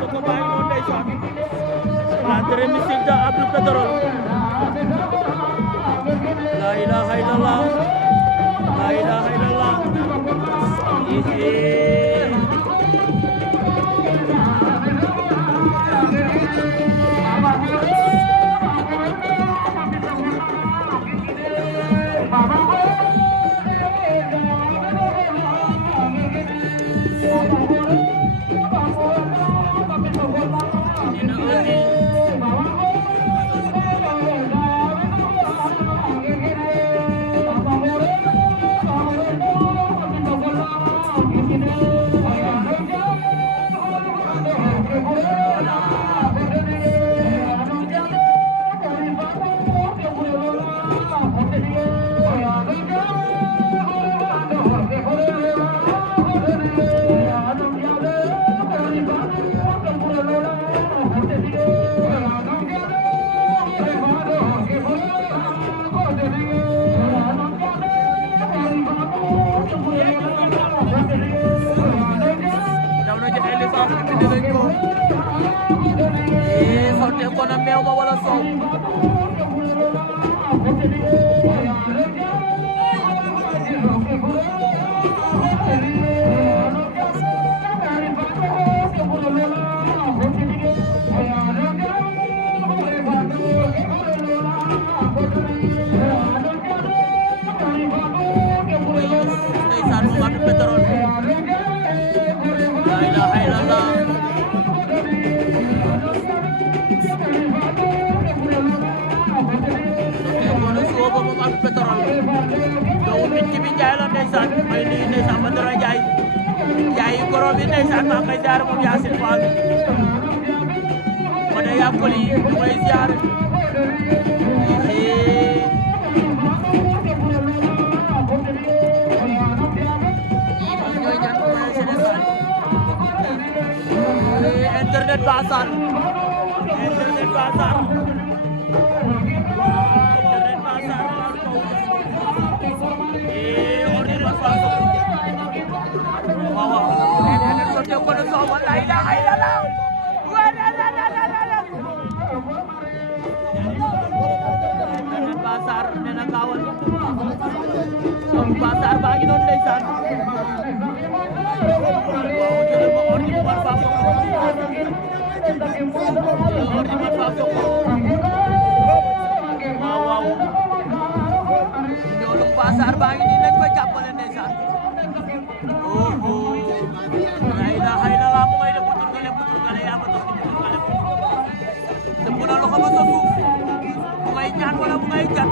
Soko baa ngi noonu ndeysaan l'entrée mystique de Abdou Pétrole la ilaha illallah la ilaha illallah sote ko na meew ma wala soow ndeysaan moom Abdou Pétrole la ilaha illallah Abdou Pétrole doomu nit ki bi Njaay la ndeysaan may nuyu ndeysaan ba dara Njaay Njaay yi goro bi ndeysaan maa koy ziar moom Yacine Fall ma ne yàqul yi ñu koy ziar internet Bassar Bassar nena kawan Bassar baa ngi doon ndeysaan waaw jël ma ordi bu war fa soko ordi bu war fa soko waaw ñoolu Bassar baa ngi nii lañ koy jàppale ndeysaan la ilaha illallah mu ngay def bu turgale yaa ma tax bu turgale te bu na loxo ba sa suuf mu ngay ñaan wala mu ngay jat